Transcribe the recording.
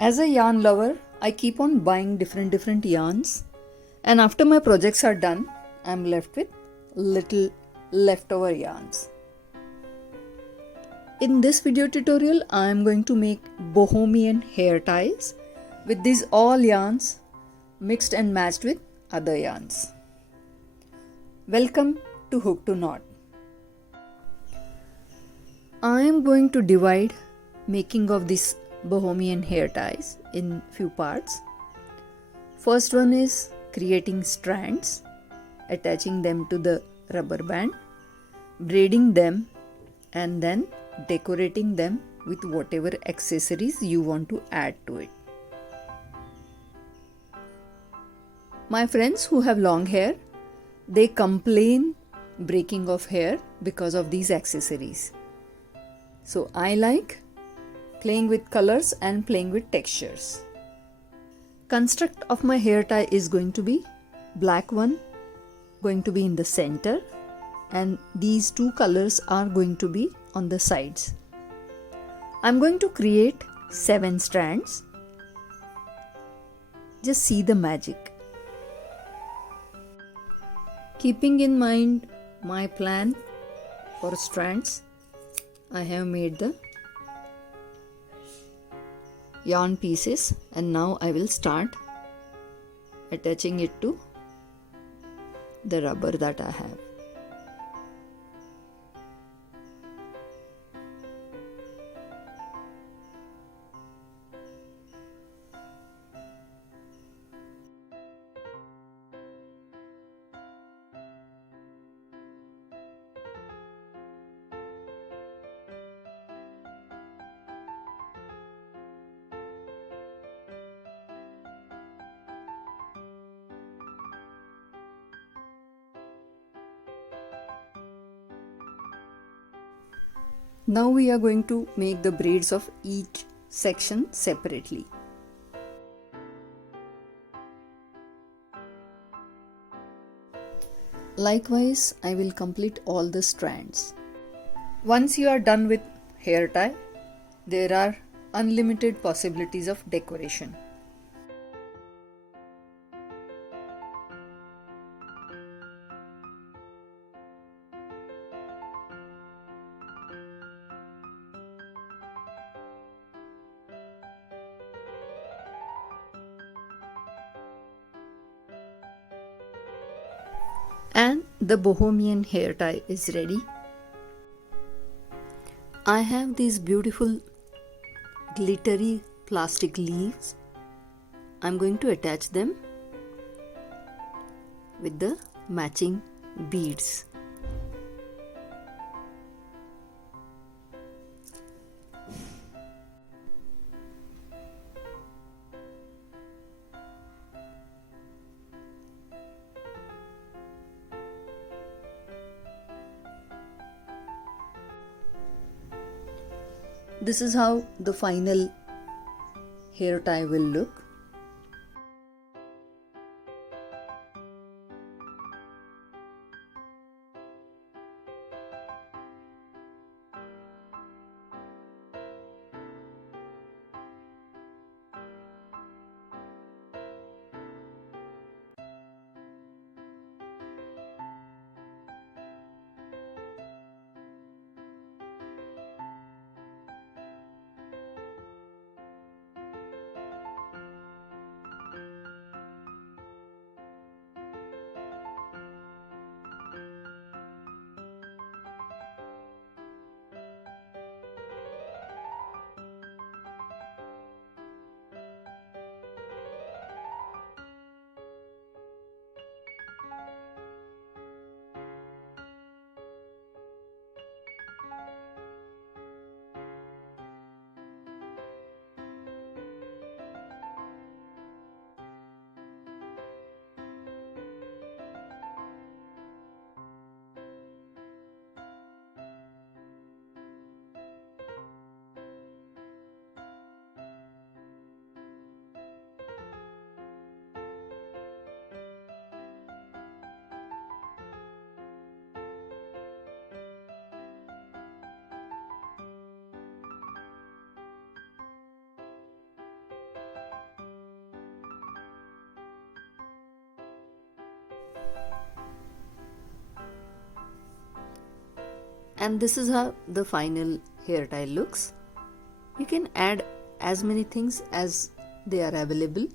As a yarn lover, I keep on buying different yarns, and after my projects are done, I'm left with little leftover yarns. In this video tutorial, I am going to make Bohemian hair ties with these all yarns mixed and matched with other yarns. Welcome to Hook to Knot. I am going to divide making of this Bohemian hair ties in few parts. First one is creating strands, attaching them to the rubber band, braiding them, and then decorating them with whatever accessories you want to add to it. My friends who have long hair, they complain breaking of hair because of these accessories. So I like playing with colors and playing with textures. Construct of my hair tie is going to be black one going to be in the center, and these two colors are going to be on the sides. I'm going to create 7 strands. Just see the magic. Keeping in mind my plan for strands, I have made the yarn pieces, and now I will start attaching it to the rubber that I have. Now we are going to make the braids of each section separately. Likewise, I will complete all the strands. Once you are done with hair tie, there are unlimited possibilities of decoration. And the Bohemian hair tie is ready. I have these beautiful glittery plastic leaves. I'm going to attach them with the matching beads. This is how the final hair tie will look. And this is how the final hair tie looks. You can add as many things as they are available.